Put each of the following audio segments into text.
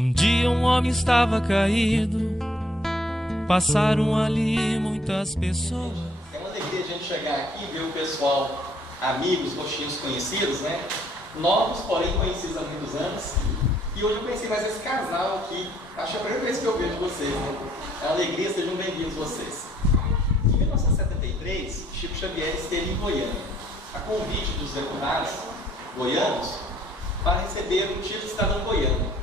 Um dia um homem estava caído, passaram ali muitas pessoas. É uma alegria a gente chegar aqui e ver o pessoal, amigos, roxinhos conhecidos, né? Novos, porém conhecidos há muitos anos. E hoje eu conheci mais esse casal aqui. Acho que é a primeira vez que eu vejo vocês, né? É uma alegria, sejam bem-vindos vocês. Em 1973, Chico Xavier esteve em Goiânia, a convite dos deputados goianos para receber o título de cidadão goiano.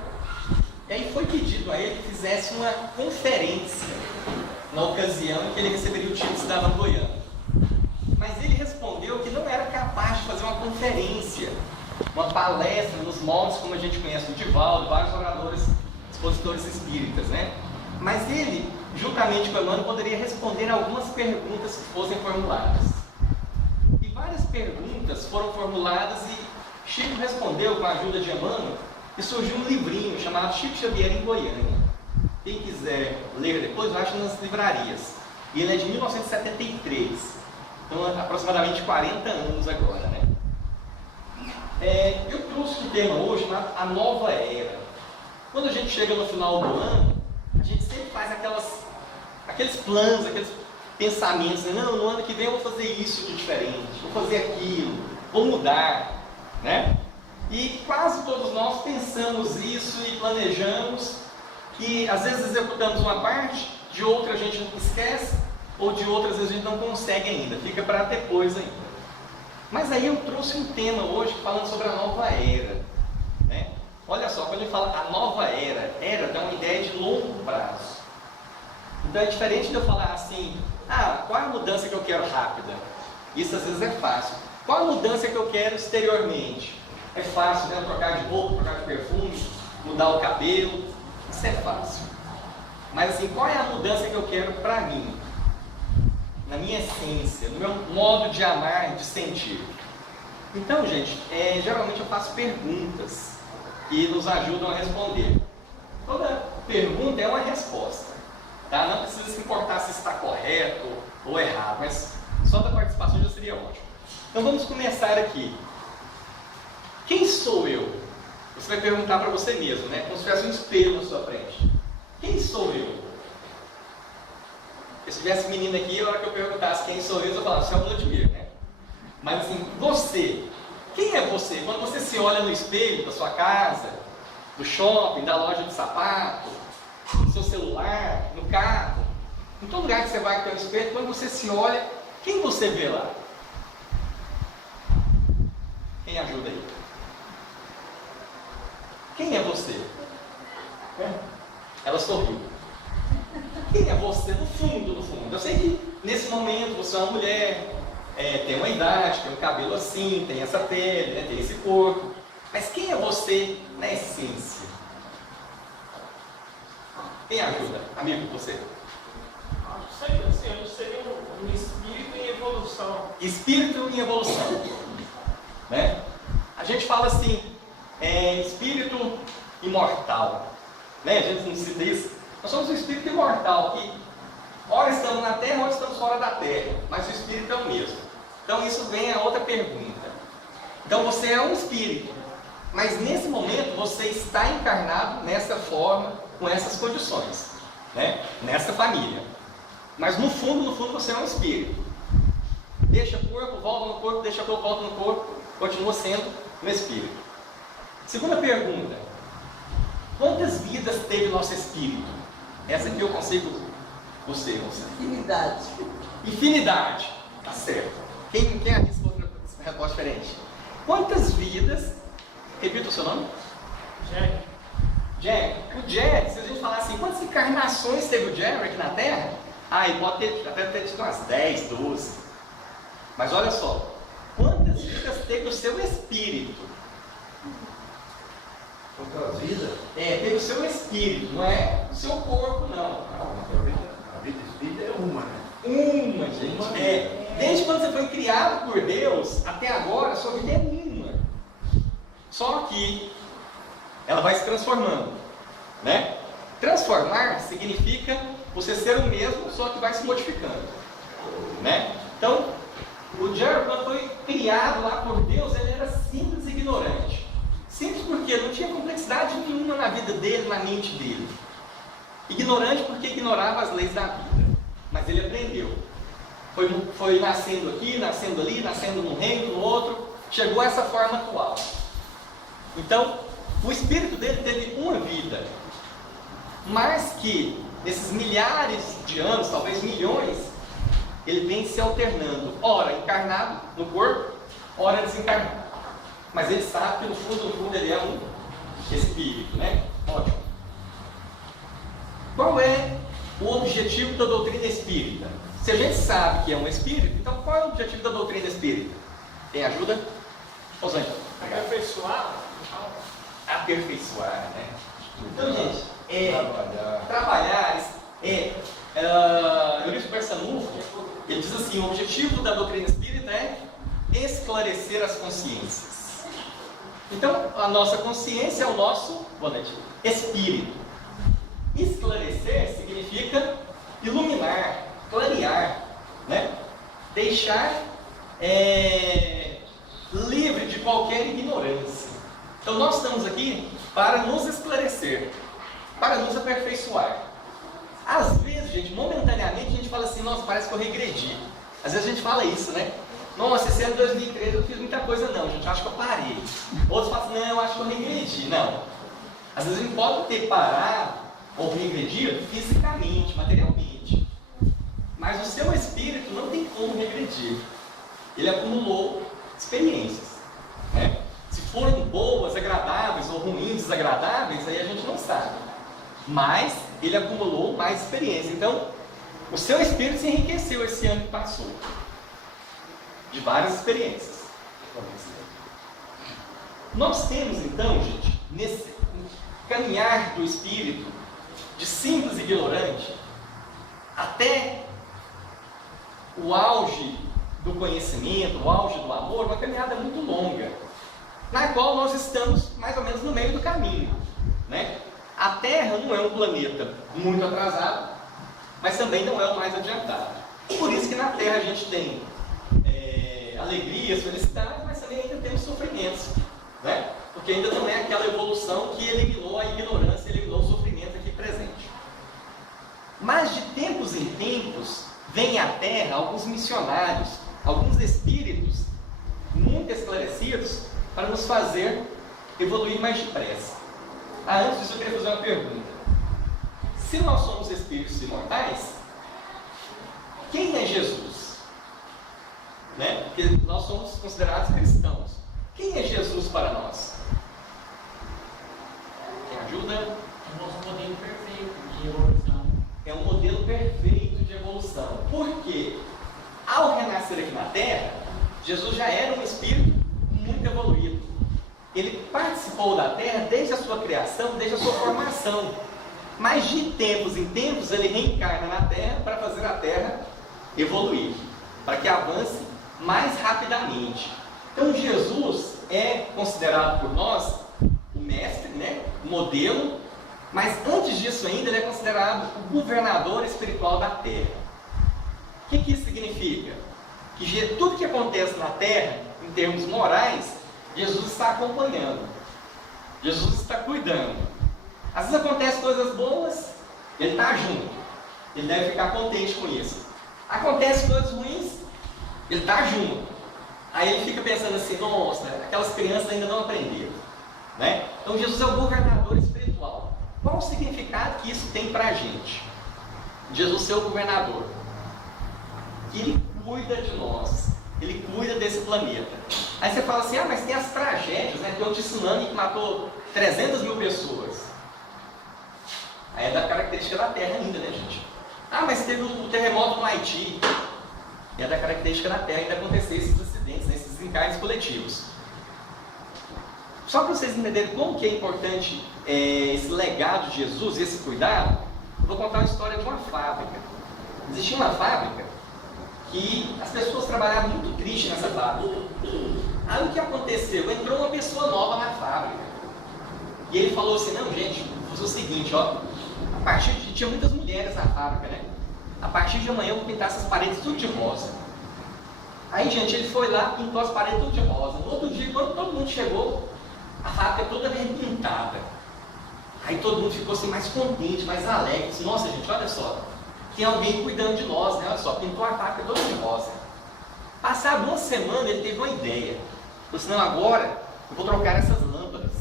E aí foi pedido a ele que fizesse uma conferência na ocasião em que ele receberia o título de cidadão goiano. Mas ele respondeu que não era capaz de fazer uma conferência, uma palestra nos moldes como a gente conhece o Divaldo, vários oradores, expositores espíritas, né? Mas ele, juntamente com Emmanuel, poderia responder algumas perguntas que fossem formuladas. E várias perguntas foram formuladas e Chico respondeu com a ajuda de Emmanuel, e surgiu um livrinho chamado Chico Xavier em Goiânia. Quem quiser ler depois, eu acho nas livrarias. E ele é de 1973. Então, aproximadamente 40 anos agora, né? Eu trouxe um tema hoje chamado A Nova Era. Quando a gente chega no final do ano, a gente sempre faz aqueles planos, aqueles pensamentos. Não, no ano que vem eu vou fazer isso de diferente, vou fazer aquilo, vou mudar, né? E quase todos nós pensamos isso e planejamos, que às vezes executamos uma parte, de outra a gente esquece, ou de outras vezes a gente não consegue ainda, fica para depois ainda. Mas aí eu trouxe um tema hoje falando sobre a nova era, né? Olha só, quando ele fala a nova era dá uma ideia de longo prazo. Então é diferente de eu falar assim, qual é a mudança que eu quero rápida? Isso às vezes é fácil. Qual a mudança que eu quero exteriormente? É fácil, né? Trocar de roupa, trocar de perfume, mudar o cabelo, isso é fácil. Mas assim, qual é a mudança que eu quero para mim? Na minha essência, no meu modo de amar, de sentir. Então, gente, geralmente eu faço perguntas que nos ajudam a responder. Toda pergunta é uma resposta, tá? Não precisa se importar se está correto ou errado, mas só da participação já seria ótimo. Então vamos começar aqui. Quem sou eu? Você vai perguntar para você mesmo, né? Como se tivesse um espelho na sua frente. Quem sou eu? Se tivesse menina aqui, a hora que eu perguntasse quem sou eu falava, você é o Vladimir, né? Mas assim, você, quem é você? Quando você se olha no espelho da sua casa, do shopping, da loja de sapato, do seu celular, no carro, em todo lugar que você vai com o espelho, quando você se olha, quem você vê lá? Quem ajuda aí? Quem é você? Ela sorriu. Quem é você no fundo, no fundo? Eu sei que nesse momento você é uma mulher, tem uma idade, tem um cabelo assim, tem essa pele, né, tem esse corpo. Mas quem é você na essência? Quem ajuda? Amigo, você? Eu seria um espírito em evolução. Espírito em evolução. Né? A gente fala assim, espírito imortal. Né? A gente não cita isso. Nós somos um espírito imortal, que ora estamos na Terra, ora estamos fora da Terra, mas o espírito é o mesmo. Então isso vem a outra pergunta. Então você é um espírito, mas nesse momento você está encarnado nessa forma, com essas condições, né? Nessa família. Mas no fundo você é um espírito. Deixa o corpo, volta no corpo, deixa o corpo, volta no corpo, continua sendo um espírito. Segunda pergunta. Quantas vidas teve nosso espírito? Essa aqui eu consigo, você. Infinidade. Infinidade. Tá certo. Quem arrisca outra resposta diferente? Quantas vidas, repita o seu nome? Jack. O Jack, se a gente falar assim, quantas encarnações teve o Jack aqui na Terra? Ele pode até ter tido umas 10, 12. Mas olha só, quantas vidas teve o seu espírito? Quantas vidas? Teve o seu espírito, não é o seu corpo, não. A vida espírita é uma, né? Uma, gente. Desde quando você foi criado por Deus, até agora, a sua vida é uma. Só que ela vai se transformando, né? Transformar significa você ser o mesmo, só que vai se modificando, né? Então, o Jerry, quando foi criado lá por Deus, ele era simples e ignorante. Simples porque não tinha complexidade nenhuma na vida dele, na mente dele. Ignorante porque ignorava as leis da vida. Mas ele aprendeu. Foi nascendo aqui, nascendo ali, nascendo num reino, no outro. Chegou a essa forma atual. Então, o espírito dele teve uma vida. Mas que, nesses milhares de anos, talvez milhões, ele vem se alternando. Ora encarnado no corpo, ora desencarnado. Mas ele sabe que no fundo ele é um espírito, né? Ótimo. Qual é o objetivo da doutrina espírita? Se a gente sabe que é um espírito, então qual é o objetivo da doutrina espírita? Tem ajuda? Rosângela. Aperfeiçoar? Aperfeiçoar, né? Então, gente, trabalhar. Eurípides Barçanufo, ele diz assim, o objetivo da doutrina espírita é esclarecer as consciências. Então, a nossa consciência é o nosso espírito. Esclarecer significa iluminar, clarear, né? Deixar livre de qualquer ignorância. Então, nós estamos aqui para nos esclarecer, para nos aperfeiçoar. Às vezes, gente, momentaneamente, a gente fala assim, nossa, parece que eu regredi. Às vezes a gente fala isso, né? Nossa, esse ano de 2013 eu fiz muita coisa. Não, gente, eu acho que eu parei. Outros falam assim, não, eu acho que eu regredi. Não. Às vezes a gente pode ter parado ou regredido fisicamente, materialmente. Mas o seu espírito não tem como regredir. Ele acumulou experiências, né? Se foram boas, agradáveis ou ruins, desagradáveis, aí a gente não sabe. Mas ele acumulou mais experiência. Então, o seu espírito se enriqueceu esse ano que passou. De várias experiências. Nós temos então, gente, nesse caminhar do espírito, de simples e ignorante, até o auge do conhecimento, o auge do amor, uma caminhada muito longa, na qual nós estamos mais ou menos no meio do caminho, né? A Terra não é um planeta muito atrasado, mas também não é o mais adiantado. Por isso que na Terra a gente tem alegrias, felicidades, mas também ainda temos sofrimentos, né? Porque ainda não é aquela evolução que eliminou a ignorância, eliminou o sofrimento aqui presente. Mas de tempos em tempos, vêm à Terra alguns missionários, alguns espíritos muito esclarecidos para nos fazer evoluir mais depressa. Antes disso eu queria fazer uma pergunta. Se nós somos espíritos imortais, quem é Jesus? Né? Porque nós somos considerados cristãos. Quem é Jesus para nós? Quem ajuda? É o nosso modelo perfeito de evolução. É um modelo perfeito de evolução. Por quê? Ao renascer aqui na Terra, Jesus já era um espírito muito evoluído. Ele participou da Terra desde a sua criação, desde a sua formação. Mas de tempos em tempos ele reencarna na Terra para fazer a Terra evoluir, para que avance mais rapidamente. Então Jesus é considerado por nós o mestre, né? O modelo, mas antes disso ainda ele é considerado o governador espiritual da Terra. O que isso significa? Que tudo que acontece na Terra, em termos morais, Jesus está acompanhando, Jesus está cuidando. Às vezes acontecem coisas boas, ele está junto, ele deve ficar contente com isso. Acontecem coisas ruins, ele está junto. Aí ele fica pensando assim, nossa, aquelas crianças ainda não aprenderam, né? Então Jesus é o governador espiritual. Qual o significado que isso tem para a gente? Jesus ser o governador. Que ele cuida de nós, ele cuida desse planeta. Aí você fala assim, mas tem as tragédias, né? Tem o tsunami que matou 300 mil pessoas. Aí é da característica da Terra ainda, né, gente? Mas teve o terremoto no Haiti. É da característica da Terra ainda acontecer esses acidentes, né, esses desencarnes coletivos. Só para vocês entenderem como que é importante esse legado de Jesus, esse cuidado, eu vou contar a história de uma fábrica. Existia uma fábrica que as pessoas trabalhavam muito triste nessa fábrica. Aí o que aconteceu? Entrou uma pessoa nova na fábrica. E ele falou assim, não gente, vou fazer o seguinte, a partir de... Tinha muitas mulheres na fábrica, né? A partir de amanhã eu vou pintar essas paredes tudo de rosa. Aí, gente, ele foi lá, pintou as paredes tudo de rosa. No outro dia, quando todo mundo chegou, a fábrica toda pintada. Aí todo mundo ficou assim mais contente, mais alegre. Disse, nossa gente, olha só, tem alguém cuidando de nós, né? Olha só, pintou a fábrica toda de rosa. Passado uma semana ele teve uma ideia. Falou assim, não, agora eu vou trocar essas lâmpadas.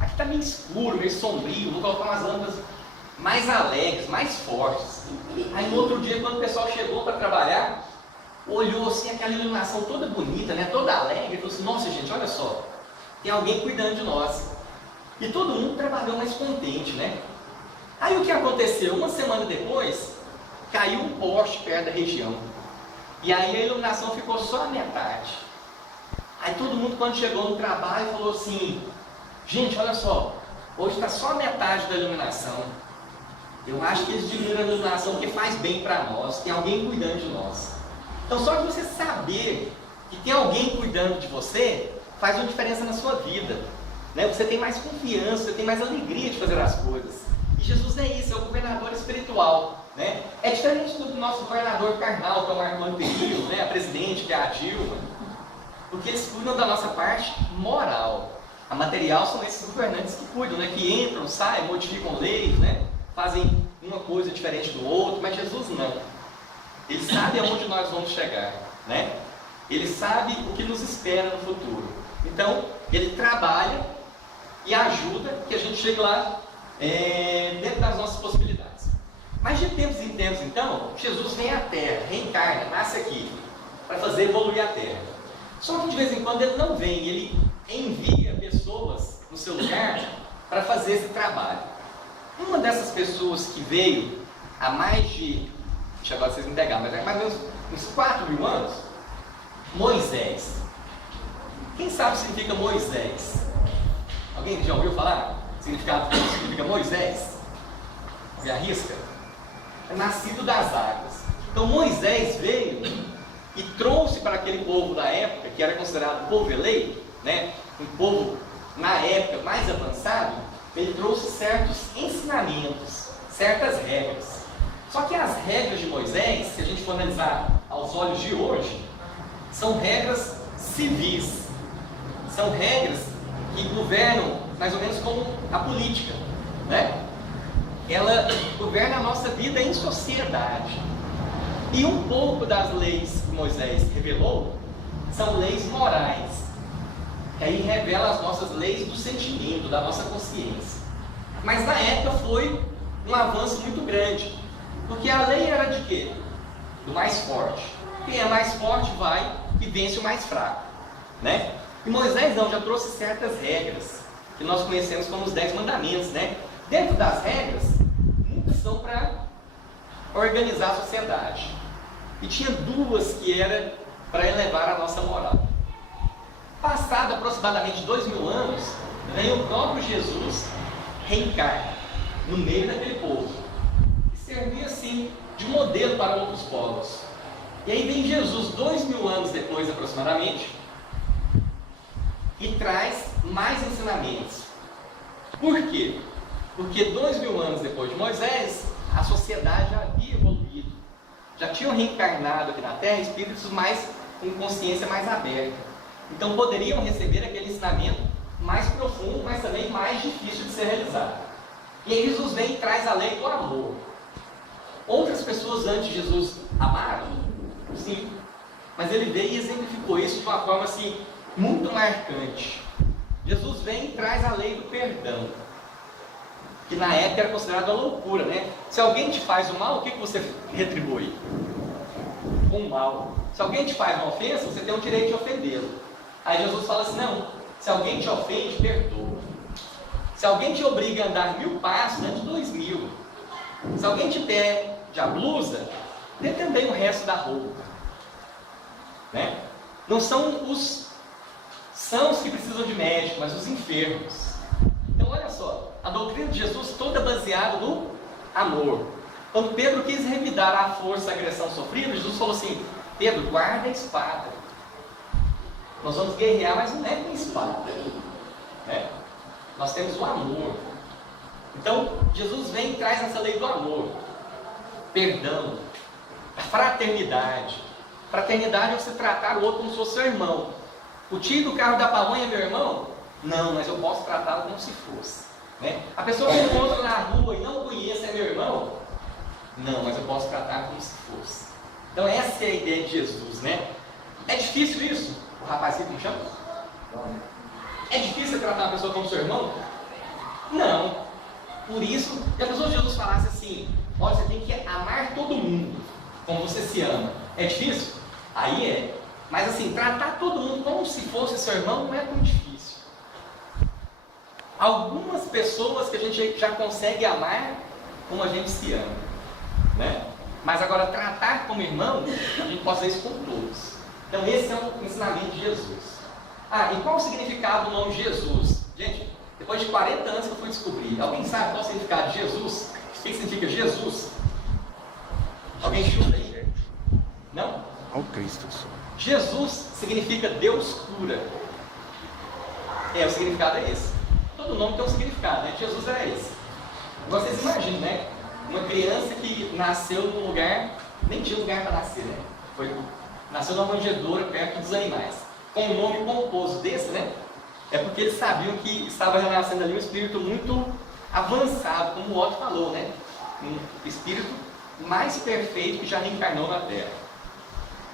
Aqui está meio escuro, meio sombrio, vou colocar umas lâmpadas mais alegres, mais fortes. Aí no outro dia, quando o pessoal chegou para trabalhar, olhou assim aquela iluminação toda bonita, né? Toda alegre, e falou assim, nossa gente, olha só, tem alguém cuidando de nós. E todo mundo trabalhou mais contente, né? Aí o que aconteceu? Uma semana depois, caiu um poste perto da região. E aí a iluminação ficou só a metade. Aí todo mundo, quando chegou no trabalho, falou assim, gente, olha só, hoje está só a metade da iluminação. Eu acho que eles diminuíram a iluminação porque faz bem para nós, tem alguém cuidando de nós. Então só de você saber que tem alguém cuidando de você, faz uma diferença na sua vida. Né? Você tem mais confiança, você tem mais alegria de fazer as coisas. E Jesus é isso, é o governador espiritual. Né? É diferente do nosso governador carnal, que é o Armando Perillo, né? A presidente, que é a Dilma. Porque eles cuidam da nossa parte moral. A material são esses governantes que cuidam, né? Que entram, saem, modificam leis, né? Fazem uma coisa diferente do outro, mas Jesus não. Ele sabe aonde nós vamos chegar, né? Ele sabe o que nos espera no futuro. Então, ele trabalha e ajuda que a gente chegue lá dentro das nossas possibilidades. Mas de tempos em tempos, então, Jesus vem à Terra, reencarna, nasce aqui, para fazer evoluir a Terra. Só que de vez em quando ele não vem, ele envia pessoas no seu lugar para fazer esse trabalho. Uma dessas pessoas que veio há mais de, deixa agora vocês me pegar, mas é mais ou menos uns 4.000 anos, Moisés. Quem sabe o que significa Moisés? Alguém já ouviu falar? O significado do que significa Moisés? Me arrisca? É nascido das águas. Então Moisés veio e trouxe para aquele povo da época, que era considerado povo eleito, né? Um povo na época mais avançado, ele trouxe certos ensinamentos, certas regras. Só que as regras de Moisés, se a gente for analisar aos olhos de hoje, são regras civis. São regras que governam mais ou menos como a política, né? Ela governa a nossa vida em sociedade. E um pouco das leis que Moisés revelou são leis morais, que aí revela as nossas leis do sentimento, da nossa consciência. Mas na época foi um avanço muito grande, porque a lei era de quê? Do mais forte. Quem é mais forte vai e vence o mais fraco, né? E Moisés não, já trouxe certas regras, que nós conhecemos como os 10 mandamentos, né? Dentro das regras, muitas são para organizar a sociedade. E tinha duas que era para elevar a nossa moral. Passado aproximadamente 2.000 anos, vem o próprio Jesus reencarna no meio daquele povo. E servia assim de modelo para outros povos. E aí vem Jesus 2.000 anos depois aproximadamente, e traz mais ensinamentos. Por quê? Porque 2.000 anos depois de Moisés, a sociedade já havia evoluído. Já tinham reencarnado aqui na Terra espíritos com consciência mais aberta. Então poderiam receber aquele ensinamento mais profundo, mas também mais difícil de ser realizado. E aí Jesus vem e traz a lei do amor. Outras pessoas antes de Jesus amaram? Sim. Mas ele veio e exemplificou isso de uma forma assim, muito marcante. Jesus vem e traz a lei do perdão, que na época era considerada uma loucura, né? Se alguém te faz o mal, o que você retribui? Com o mal. Se alguém te faz uma ofensa, você tem o direito de ofendê-lo. Aí Jesus fala assim, não, se alguém te ofende, perdoa. Se alguém te obriga a andar 1.000 passos, ande 2.000. Se alguém te pede a blusa, dê também o resto da roupa, né? Não são os sãos que precisam de médico, mas os enfermos. Então olha só, a doutrina de Jesus toda baseada no amor. Quando Pedro quis revidar à força a agressão sofrida, Jesus falou assim, Pedro, guarda a espada. Nós vamos guerrear, mas não é com espada, né? Nós temos o amor. Então Jesus vem e traz essa lei do amor, perdão, a fraternidade. Fraternidade é você tratar o outro como se fosse seu irmão. O tio do carro da pamonha, meu irmão, Não, mas eu posso tratá-lo como se fosse. Né? A pessoa que eu encontro na rua e não conheço é meu irmão? Não, mas eu posso tratar como se fosse. Então essa é a ideia de Jesus, né? É difícil isso? O rapazinho como chama? É difícil tratar uma pessoa como seu irmão? Não. Por isso, se a pessoa de Jesus falasse assim, olha, você tem que amar todo mundo como você se ama. É difícil? Aí é. Mas assim, tratar todo mundo como se fosse seu irmão não é tão difícil. Algumas pessoas que a gente já consegue amar como a gente se ama, né? Mas agora, tratar como irmão, a gente pode fazer isso com todos. Então esse é um ensinamento de Jesus. Ah, e qual o significado do nome Jesus? Gente, depois de 40 anos que eu fui descobrir, alguém sabe qual o significado de Jesus? O que significa Jesus? Alguém chuta aí? Não? Ao Cristo. Jesus significa Deus cura. O significado é esse. Todo nome tem um significado, né? Jesus era esse. Agora vocês imaginam, né? Uma criança que nasceu num lugar, nem tinha lugar para nascer, né? Nasceu numa manjedoura perto dos animais. Com um nome pomposo desse, né? É porque eles sabiam que estava renascendo ali um espírito muito avançado, como o Otto falou, né? Um espírito mais perfeito que já reencarnou na Terra.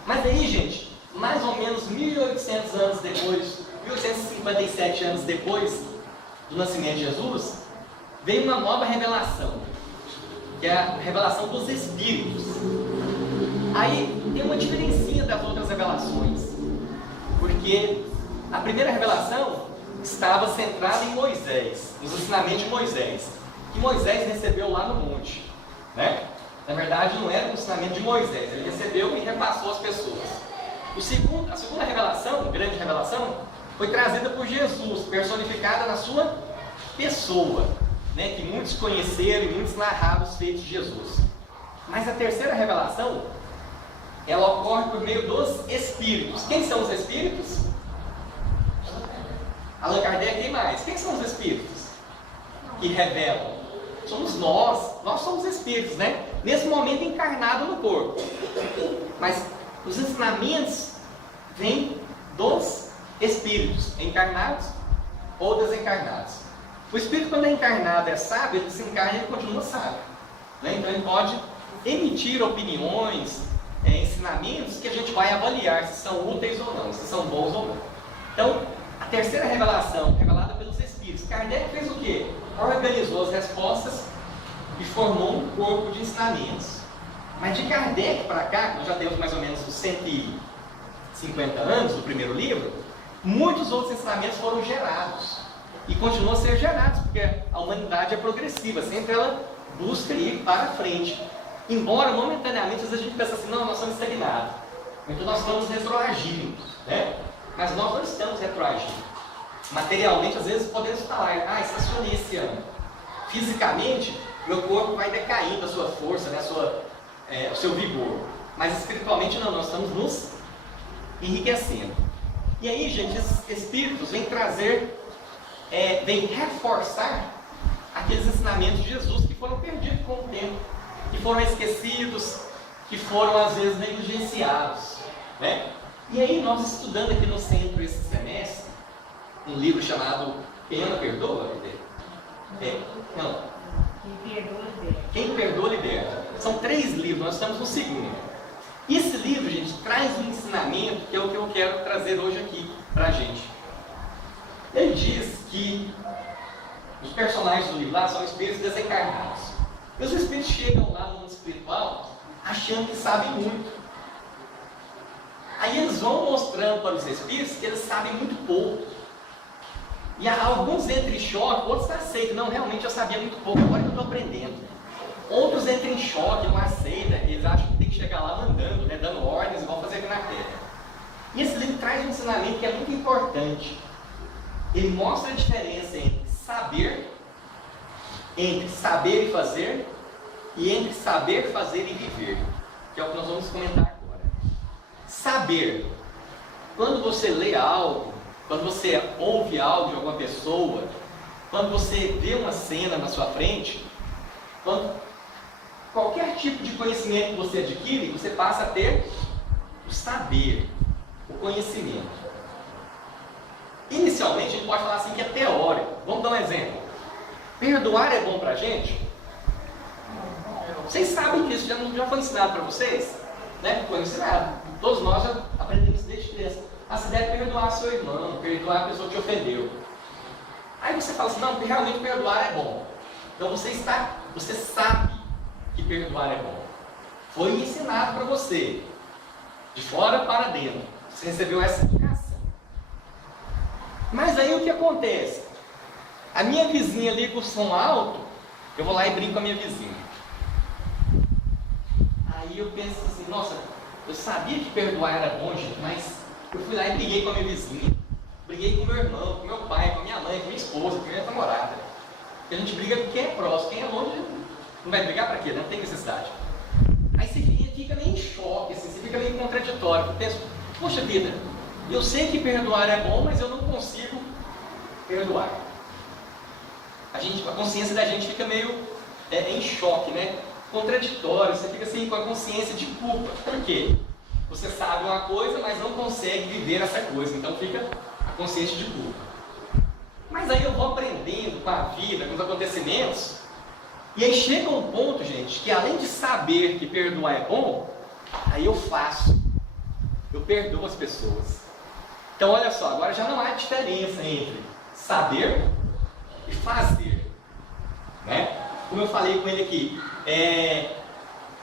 Mas aí, gente, mais ou menos 1800 anos depois, 1857 anos depois do nascimento de Jesus, veio uma nova revelação, que é a revelação dos Espíritos. Aí tem uma diferencinha das outras revelações, porque a primeira revelação estava centrada em Moisés, nos ensinamentos de Moisés, que Moisés recebeu lá no monte, né? Na verdade, não era o ensinamento de Moisés, ele recebeu e repassou às pessoas. A segunda revelação, grande revelação, foi trazida por Jesus, personificada na sua pessoa, né? Que muitos conheceram e muitos narraram os feitos de Jesus. Mas a terceira revelação, ela ocorre por meio dos Espíritos. Quem são os Espíritos? Allan Kardec, quem mais? Quem são os Espíritos que revelam? Somos nós somos Espíritos, né? Nesse momento encarnado no corpo. Mas os ensinamentos vêm dos Espíritos, encarnados ou desencarnados. O Espírito, quando é encarnado, é sábio, ele se encarna e ele continua sábio, né? Então ele pode emitir opiniões, ensinamentos que a gente vai avaliar se são úteis ou não, se são bons ou não. Então, a terceira revelação, revelada pelos Espíritos, Kardec fez o quê? Organizou as respostas e formou um corpo de ensinamentos. Mas de Kardec para cá, nós já temos mais ou menos uns 150 anos do primeiro livro, muitos outros ensinamentos foram gerados. E continuam a ser gerados, porque a humanidade é progressiva, sempre ela busca ir para frente. Embora momentaneamente, às vezes a gente pensa assim, não, nós estamos estagnados. Então nós estamos retroagindo, né? Mas nós não estamos retroagindo. Materialmente, às vezes podemos falar, estacionei esse ano. Fisicamente, meu corpo vai decaindo a sua força, né? O seu vigor. Mas espiritualmente não, nós estamos nos enriquecendo. E aí, gente, esses espíritos vêm trazer, vêm reforçar aqueles ensinamentos de Jesus que foram perdidos com o tempo, que foram esquecidos, que foram às vezes negligenciados, né? E aí nós estudando aqui no centro esse semestre, um livro chamado Quem Ama Perdoa? Não. Quem Perdoa Liberta. São 3 livros, nós estamos no segundo. E esse livro, gente, traz um ensinamento que é o que eu quero trazer hoje aqui pra gente. Ele diz que os personagens do livro lá são espíritos desencarnados. E os espíritos chegam lá no mundo espiritual achando que sabem muito. Aí eles vão mostrando para os espíritos que eles sabem muito pouco. E alguns entram em choque, outros aceitam. Não, realmente eu sabia muito pouco, agora que eu estou aprendendo. Outros entram em choque, não aceitam. Eles acham que tem que chegar lá mandando, né, dando ordens, igual fazer aqui na Terra. E esse livro traz um ensinamento que é muito importante. Ele mostra a diferença entre saber e fazer, e entre saber, fazer e viver, que é o que nós vamos comentar agora. Saber, quando você lê algo, quando você ouve algo de alguma pessoa, quando você vê uma cena na sua frente, qualquer tipo de conhecimento que você adquire, você passa a ter o saber, o conhecimento. inicialmente a gente pode falar assim que é teórico. Vamos dar um exemplo. Perdoar é bom pra gente? Vocês sabem que isso já foi ensinado para vocês? Né? Foi ensinado. Todos nós já aprendemos desde criança. Você deve perdoar seu irmão, perdoar a pessoa que te ofendeu. Aí você fala assim, não, realmente perdoar é bom. Então você sabe que perdoar é bom. Foi ensinado para você, de fora para dentro. Você recebeu essa educação. Mas aí o que acontece? A minha vizinha ali com o som alto, eu vou lá e brinco com a minha vizinha. Aí eu penso assim, nossa, eu sabia que perdoar era bom, gente, mas eu fui lá e briguei com a minha vizinha. Briguei com meu irmão, com meu pai, com minha mãe, com minha esposa, com minha namorada. E a gente briga com quem é próximo, quem é longe não vai brigar para quê? Não tem necessidade. Aí você fica meio em choque, assim, você fica meio contraditório. Você pensa, poxa vida, eu sei que perdoar é bom, mas eu não consigo perdoar. A consciência da gente fica meio em choque, né? Contraditório, você fica assim com a consciência de culpa. Por quê? Você sabe uma coisa, mas não consegue viver essa coisa, então fica a consciência de culpa. Mas aí eu vou aprendendo com a vida, com os acontecimentos, e aí chega um ponto, gente, que além de saber que perdoar é bom, aí eu faço, eu perdoo as pessoas. Então olha só, agora já não há diferença entre saber e fazer, né? Como eu falei com ele aqui,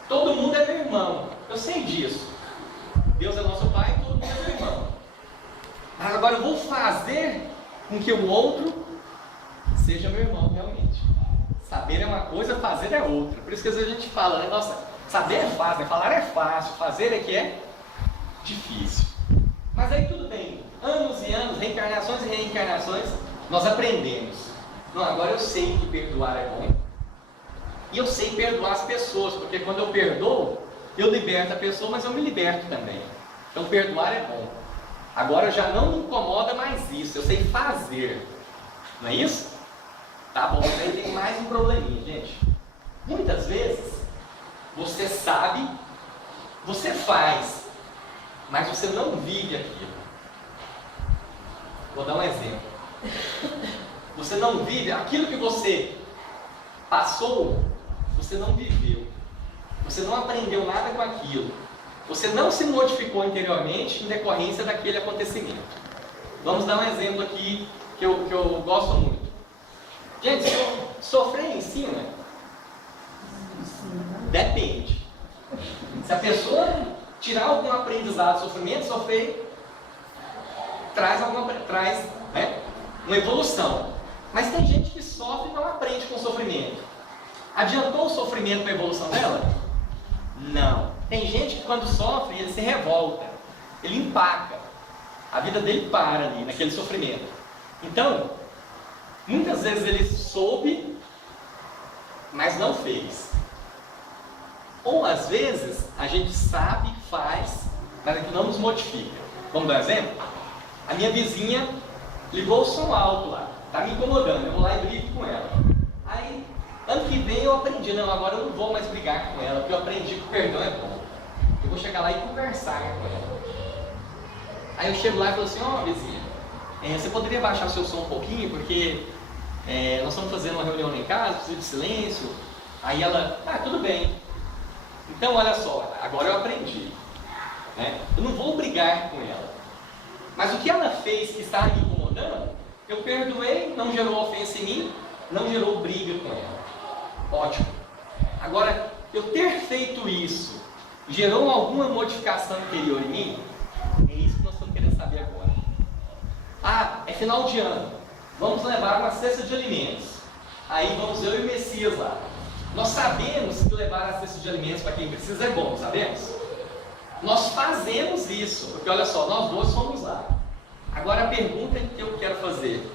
todo mundo é meu irmão, eu sei disso. Deus é nosso Pai, todo mundo é meu irmão. Mas agora eu vou fazer com que o outro seja meu irmão realmente. Saber é uma coisa, fazer é outra. Por isso que às vezes a gente fala, né? Nossa, saber é fácil, né? Falar é fácil, fazer é que é difícil. Mas aí tudo bem, anos e anos, reencarnações e reencarnações, nós aprendemos. Não, agora eu sei que perdoar é bom. E eu sei perdoar as pessoas, porque quando eu perdoo, eu liberto a pessoa, mas eu me liberto também. Então perdoar é bom. Agora já não me incomoda mais isso, eu sei fazer. Não é isso? Tá bom, mas aí tem mais um probleminha, gente. Muitas vezes, você sabe, você faz, mas você não vive aquilo. Vou dar um exemplo. Você não vive aquilo que você passou, você não viveu. Você não aprendeu nada com aquilo. Você não se modificou interiormente em decorrência daquele acontecimento. Vamos dar um exemplo aqui que eu gosto muito. Gente, sofrer ensina? Depende. Se a pessoa tirar algum aprendizado do sofrimento, sofrer traz uma evolução. Mas tem gente que sofre e não aprende com o sofrimento. Adiantou o sofrimento com a evolução dela? Não. Tem gente que quando sofre, ele se revolta, ele empaca, a vida dele para ali, naquele sofrimento. Então, muitas vezes ele soube, mas não fez. Ou às vezes, a gente sabe, faz, mas aquilo não nos modifica. Vamos dar um exemplo? A minha vizinha ligou o som alto lá, está me incomodando, eu vou lá e brigo com ela. Aí, ano que vem eu aprendi, não, agora eu não vou mais brigar com ela, porque eu aprendi que o perdão é bom. Eu vou chegar lá e conversar com ela. Aí eu chego lá e falo assim, ó vizinha, você poderia baixar o seu som um pouquinho, porque nós estamos fazendo uma reunião lá em casa, precisa de silêncio. Aí ela, tudo bem. Então olha só, agora eu aprendi, né? Eu não vou brigar com ela. Mas o que ela fez que está me incomodando, eu perdoei, não gerou ofensa em mim, não gerou briga com ela. Ótimo. Agora, eu ter feito isso gerou alguma modificação interior em mim? É isso que nós estamos querendo saber agora. É final de ano, vamos levar uma cesta de alimentos. Aí vamos eu e o Messias lá. Nós sabemos que levar a cesta de alimentos para quem precisa é bom, sabemos? Nós fazemos isso, porque olha só, nós dois fomos lá. Agora a pergunta que eu quero fazer: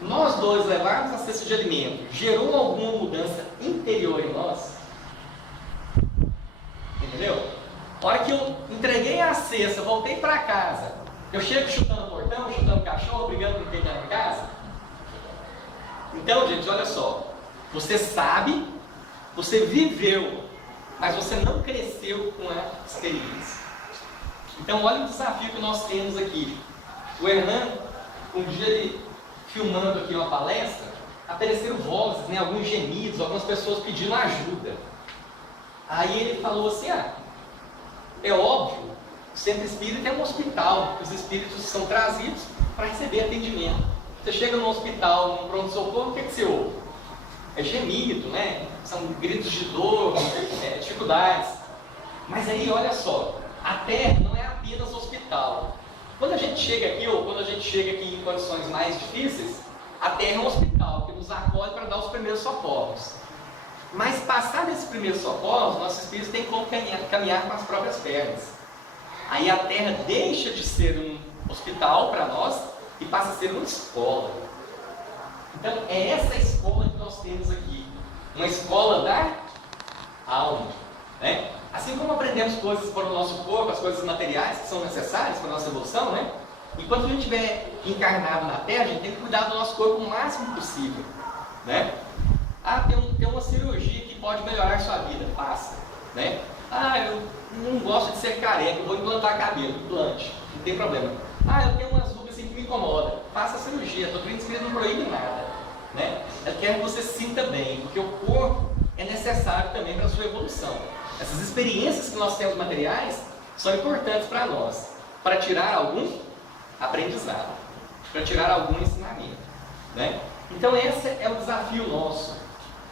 nós dois levarmos a cesta de alimento gerou alguma mudança interior em nós? Entendeu? A hora que eu entreguei a cesta, voltei para casa, eu chego chutando o portão, chutando o cachorro, brigando com quem está em casa? Então, gente, olha só, você sabe, você viveu, mas você não cresceu com a experiência. Então olha o desafio que nós temos aqui. O Hernan um dia ele, filmando aqui uma palestra, apareceram vozes, né, alguns gemidos, algumas pessoas pedindo ajuda. Aí ele falou assim, é óbvio, o centro espírita é um hospital, os espíritos são trazidos para receber atendimento. Você chega no hospital, num pronto-socorro, o que você ouve? É gemido, né? São gritos de dor, dificuldades. Mas aí, olha só, a Terra não é apenas hospital. Quando a gente chega aqui, ou quando a gente chega aqui em condições mais difíceis, a Terra é um hospital que nos acolhe para dar os primeiros socorros. Mas passar desses primeiros socorros, nossos espíritos têm como caminhar com as próprias pernas. Aí a Terra deixa de ser um hospital para nós e passa a ser uma escola. Então é essa escola que nós temos aqui, uma escola da alma, né? Assim como aprendemos coisas para o nosso corpo, as coisas materiais que são necessárias para a nossa evolução, né? Enquanto a gente estiver encarnado na Terra, a gente tem que cuidar do nosso corpo o máximo possível, né? Tem uma cirurgia que pode melhorar a sua vida, faça, né? Eu não gosto de ser careca, eu vou implantar cabelo, implante, não tem problema. Eu tenho umas rugas assim que me incomodam, faça a cirurgia, a doutrina espírita não proíbe nada, né? Ela quer que você se sinta bem, porque o corpo é necessário também para a sua evolução. Essas experiências que nós temos materiais são importantes para nós, para tirar algum aprendizado, para tirar algum ensinamento, né? Então esse é o desafio nosso,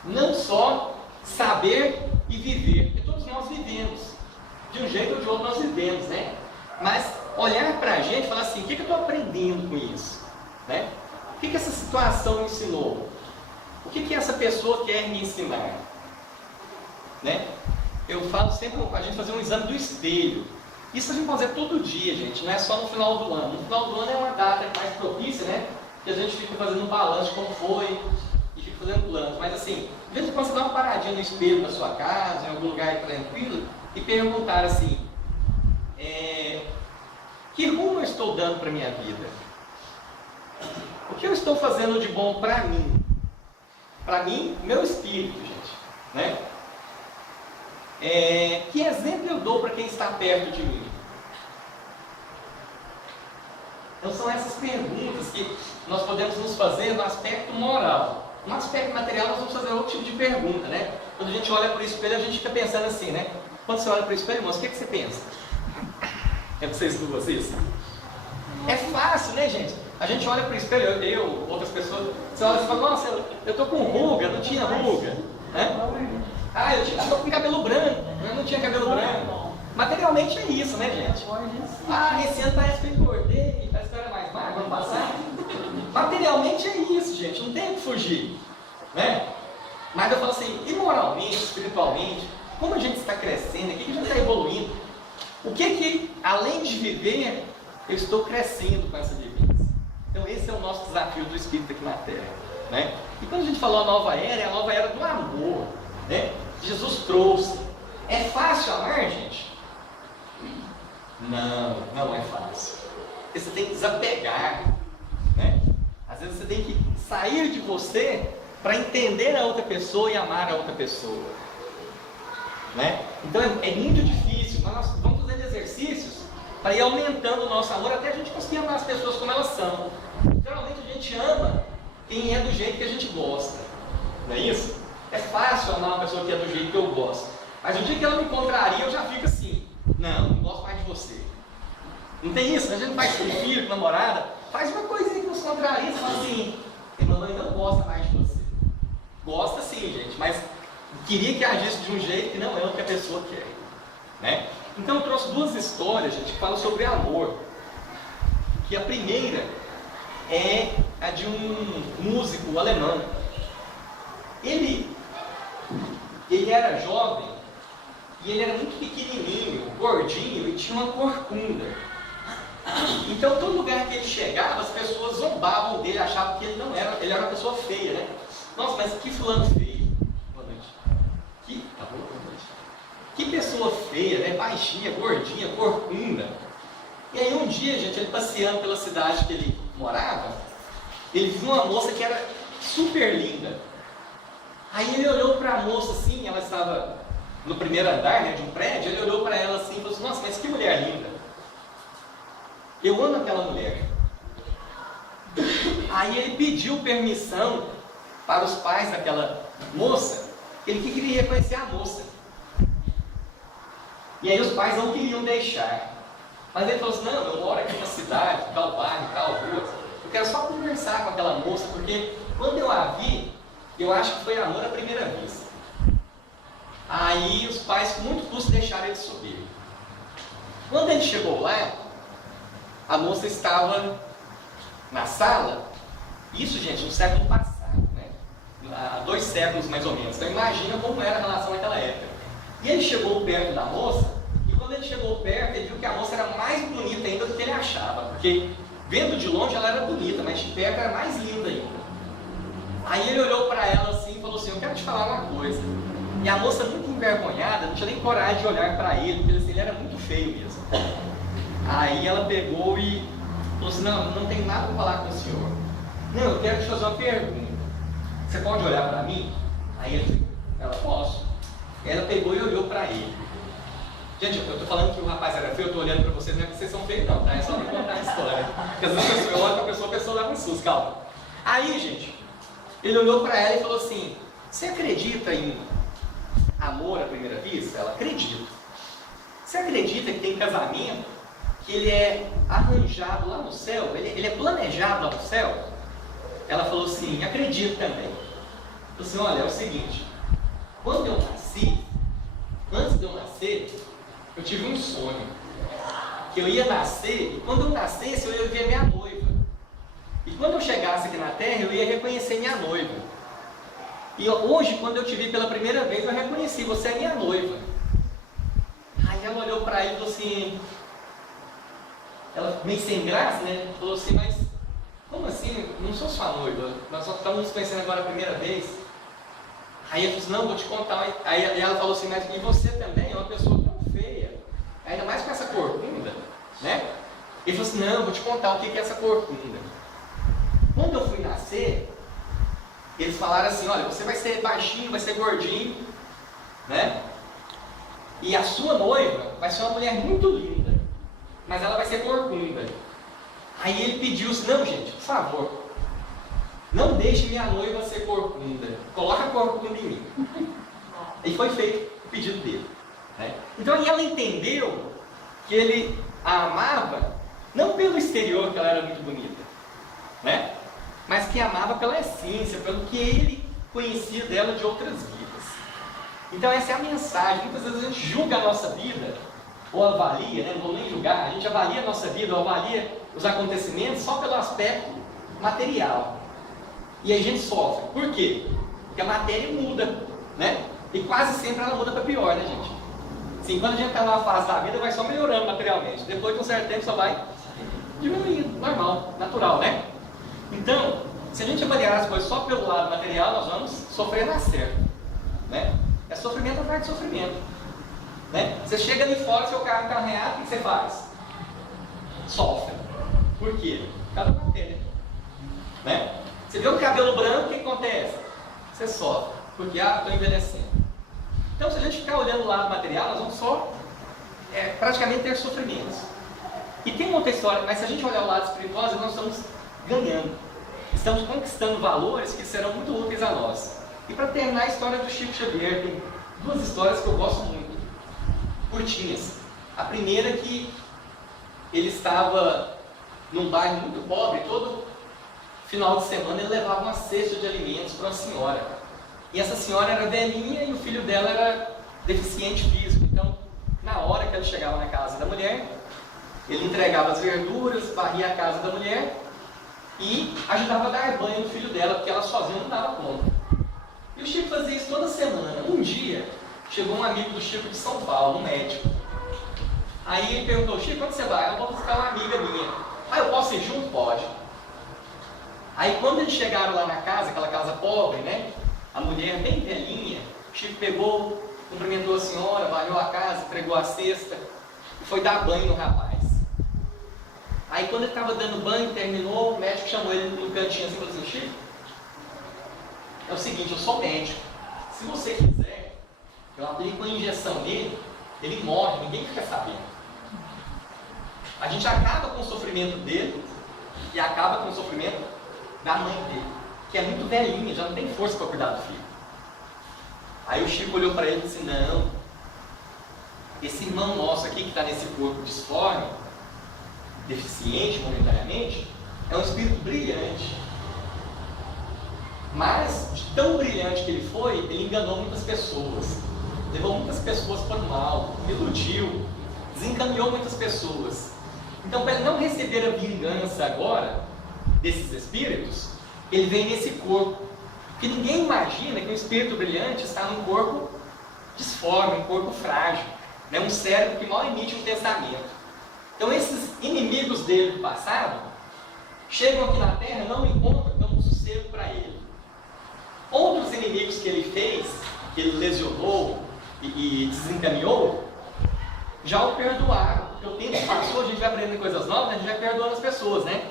não só saber e viver, porque todos nós vivemos, de um jeito ou de outro nós vivemos, né? Mas olhar para a gente e falar assim, o que eu estou aprendendo com isso, né? O que essa situação me ensinou? O que essa pessoa quer me ensinar, né? Eu falo sempre para a gente fazer um exame do espelho. Isso a gente pode fazer todo dia, gente, não é só no final do ano. No final do ano é uma data mais propícia, né? Que a gente fica fazendo um balanço de como foi e fica fazendo planos. Mas assim, de vez em quando você dá uma paradinha no espelho da sua casa, em algum lugar tranquilo, e perguntar assim, que rumo eu estou dando para a minha vida? O que eu estou fazendo de bom para mim? Para mim, meu espírito, gente, né? Que exemplo eu dou para quem está perto de mim? Então são essas perguntas que nós podemos nos fazer no aspecto moral. No aspecto material nós vamos fazer outro tipo de pergunta, né? Quando a gente olha para o espelho, a gente fica pensando assim, né? Quando você olha para o espelho, irmãos, o que você pensa? É para vocês duas isso? É fácil, né, gente? A gente olha para o espelho, eu, outras pessoas, você olha e fala, nossa, eu estou com ruga, não tinha ruga, né? Eu estou com cabelo branco, eu não tinha cabelo branco. Materialmente é isso, né, gente? Esse ano parece que eu engordei, parece que eu era mais magro ano passado. Materialmente é isso, gente, não tem o que fugir, né? Mas eu falo assim, e moralmente, espiritualmente, como a gente está crescendo, o que a gente está evoluindo? O que, além de viver, eu estou crescendo com essa vivência? Então esse é o nosso desafio do Espírito aqui na Terra, né? E quando a gente falou a nova era, é a nova era do amor, né? Jesus trouxe. É fácil amar, gente? Não, não é fácil. Você tem que desapegar, né? Às vezes você tem que sair de você para entender a outra pessoa e amar a outra pessoa, né? Então é muito difícil, mas nós vamos fazendo exercícios para ir aumentando o nosso amor até a gente conseguir amar as pessoas como elas são. Geralmente a gente ama quem é do jeito que a gente gosta, não é isso? É fácil amar uma pessoa que é do jeito que eu gosto, mas o dia que ela me contraria eu já fico assim, não gosto mais de você. Não tem isso? A gente não faz com filho, com namorada, faz uma coisinha que nos contraria, você fala assim, a mamãe não gosta mais de você. Gosta sim, gente, mas queria que agisse de um jeito que não é o que a pessoa quer, né? Então eu trouxe duas histórias, gente, que falam sobre amor. Que a primeira é a de um músico alemão. Ele era jovem e ele era muito pequenininho, gordinho e tinha uma corcunda. Então todo lugar que ele chegava, as pessoas zombavam dele, achavam que ele não era, ele era uma pessoa feia, né? Nossa, mas que fulano feio. Boa noite. Boa noite. Que pessoa feia, né? Baixinha, gordinha, corcunda. E aí um dia, gente, ele passeando pela cidade que ele morava, ele viu uma moça que era super linda. Aí ele olhou para a moça assim, ela estava no primeiro andar, né, de um prédio, ele olhou para ela assim e falou assim, nossa, mas que mulher linda. Eu amo aquela mulher. Aí ele pediu permissão para os pais daquela moça, ele queria reconhecer a moça. E aí os pais não queriam deixar. Mas ele falou assim, não, eu moro aqui na cidade, tal bairro, tal rua, eu quero só conversar com aquela moça, porque quando eu a vi, eu acho que foi amor à primeira vista. Aí os pais com muito custo deixaram ele subir. Quando ele chegou lá, a moça estava na sala, isso, gente, no século passado, né? Há 2 séculos mais ou menos. Então imagina como era a relação naquela época. E ele chegou perto da moça, e quando ele chegou perto, ele viu que a moça era mais bonita ainda do que ele achava, porque vendo de longe ela era bonita, mas de perto era mais linda ainda. Aí ele olhou para ela assim e falou assim, eu quero te falar uma coisa. E a moça, muito envergonhada, não tinha nem coragem de olhar para ele, porque assim, ele era muito feio mesmo. Aí ela pegou e falou assim, não tem nada para falar com o senhor. Não, eu quero te fazer uma pergunta. Você pode olhar para mim? Aí ele, ela, posso. Ela pegou e olhou para ele. Gente, eu estou falando que o rapaz era feio, eu estou olhando para vocês, não é porque vocês são feios não, tá? É só me contar a história. Porque às vezes eu olho para a pessoa leva um susto, calma. Aí, gente, ele olhou para ela e falou assim, você acredita em amor à primeira vista? Ela, acredita. Você acredita que tem casamento, que ele é arranjado lá no céu, ele é planejado lá no céu? Ela falou assim, acredito também. Falou assim, olha, é o seguinte, quando eu nasci, antes de eu nascer, eu tive um sonho, que eu ia nascer, e quando eu nascesse, eu ia ver minha noiva. E quando eu chegasse aqui na terra, eu ia reconhecer minha noiva. E hoje, quando eu te vi pela primeira vez, eu reconheci, você é minha noiva. Aí ela olhou para ele e falou assim, ela meio sem graça, né? Falou assim, mas como assim? Não sou sua noiva, nós só estamos nos conhecendo agora a primeira vez. Aí ele falou assim, não, vou te contar. Aí ela falou assim, mas e você também é uma pessoa tão feia, ainda mais com essa corcunda, né? Ele falou assim, não, vou te contar o que é essa corcunda. Quando eu fui nascer, eles falaram assim, olha, você vai ser baixinho, vai ser gordinho, né? E a sua noiva vai ser uma mulher muito linda, mas ela vai ser corcunda. Aí ele pediu assim, não gente, por favor, não deixe minha noiva ser corcunda, coloca a corcunda em mim. E foi feito o pedido dele, né? Então aí ela entendeu que ele a amava, não pelo exterior, que ela era muito bonita, né? Mas que amava pela essência, pelo que ele conhecia dela de outras vidas. Então essa é a mensagem. Muitas vezes a gente julga a nossa vida, ou avalia, né? Não vou nem julgar, a gente avalia a nossa vida, ou avalia os acontecimentos só pelo aspecto material. E aí a gente sofre. Por quê? Porque a matéria muda, né? E quase sempre ela muda para pior, né, gente? Sim, quando a gente está numa fase da vida, vai só melhorando materialmente. Depois de um certo tempo, só vai diminuindo, normal, natural, né? Então, se a gente avaliar as coisas só pelo lado material, nós vamos sofrer na certa, né? É sofrimento atrás de sofrimento, né? Você chega ali fora, seu carro está arranhado, o que você faz? Sofre. Por quê? Por causa da matéria, né? Você vê o cabelo branco, o que acontece? Você sofre, porque estou envelhecendo. Então, se a gente ficar olhando o lado material, nós vamos só praticamente ter sofrimentos. E tem uma outra história, mas se a gente olhar o lado espiritual, nós estamos ganhando. Estamos conquistando valores que serão muito úteis a nós. E para terminar a história do Chico Xavier, tem 2 histórias que eu gosto muito, curtinhas. A primeira é que ele estava num bairro muito pobre, todo final de semana ele levava uma cesta de alimentos para uma senhora. E essa senhora era velhinha e o filho dela era deficiente físico. Então, na hora que ele chegava na casa da mulher, ele entregava as verduras, varria a casa da mulher e ajudava a dar banho no filho dela, porque ela sozinha não dava conta. E o Chico fazia isso toda semana. Um dia, chegou um amigo do Chico de São Paulo, um médico. Aí ele perguntou, Chico, onde você vai? Eu vou buscar uma amiga minha. Ah, eu posso ir junto? Pode. Aí quando eles chegaram lá na casa, aquela casa pobre, né? A mulher bem velhinha, o Chico pegou, cumprimentou a senhora, varreu a casa, entregou a cesta e foi dar banho no rapaz. Aí quando ele estava dando banho, terminou, o médico chamou ele no cantinho assim e falou assim, Chico, é o seguinte, eu sou médico, se você quiser, eu aplico uma injeção nele, ele morre, ninguém fica sabendo. A gente acaba com o sofrimento dele e acaba com o sofrimento da mãe dele, que é muito velhinha, já não tem força para cuidar do filho. Aí o Chico olhou para ele e disse: não, esse irmão nosso aqui que está nesse corpo disforme, deficiente momentaneamente, é um espírito brilhante. Mas, de tão brilhante que ele foi, ele enganou muitas pessoas, levou muitas pessoas para o mal, iludiu, desencaminhou muitas pessoas. Então, para ele não receber a vingança agora desses espíritos, ele vem nesse corpo. Porque ninguém imagina que um espírito brilhante está num corpo disforme, um corpo frágil, né? Um cérebro que mal emite um pensamento. Então, esses inimigos dele do passado chegam aqui na Terra, não encontram então, um sossego para ele. Outros inimigos que ele fez, que ele lesionou e desencaminhou, já o perdoaram. Porque o tempo passou, a gente vai aprendendo coisas novas, a gente vai perdoando as pessoas, né?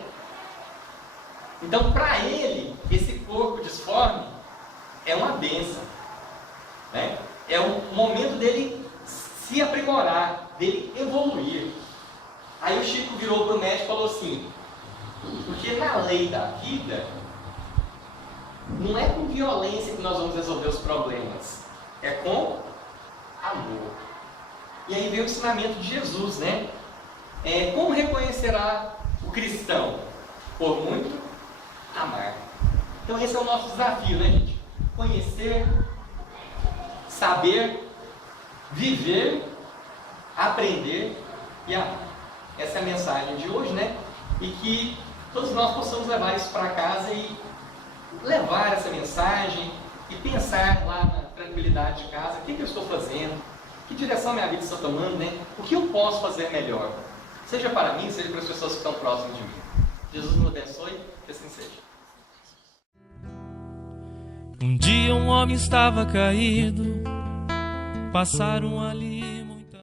Então, para ele, esse corpo disforme é uma bênção, né? É um momento dele se aprimorar, dele evoluir. Aí o Chico virou para o médico e falou assim: porque na lei da vida, não é com violência que nós vamos resolver os problemas, é com amor. E aí veio o ensinamento de Jesus, né? Como reconhecerá o cristão? Por muito amar. Então esse é o nosso desafio, né, gente? Conhecer, saber, viver, aprender e amar. Essa é a mensagem de hoje, né? E que todos nós possamos levar isso para casa e levar essa mensagem e pensar lá na tranquilidade de casa: o que eu estou fazendo? Que direção minha vida está tomando, né? O que eu posso fazer melhor? Seja para mim, seja para as pessoas que estão próximas de mim. Jesus nos abençoe, que assim seja. Um dia um homem estava caído, passaram ali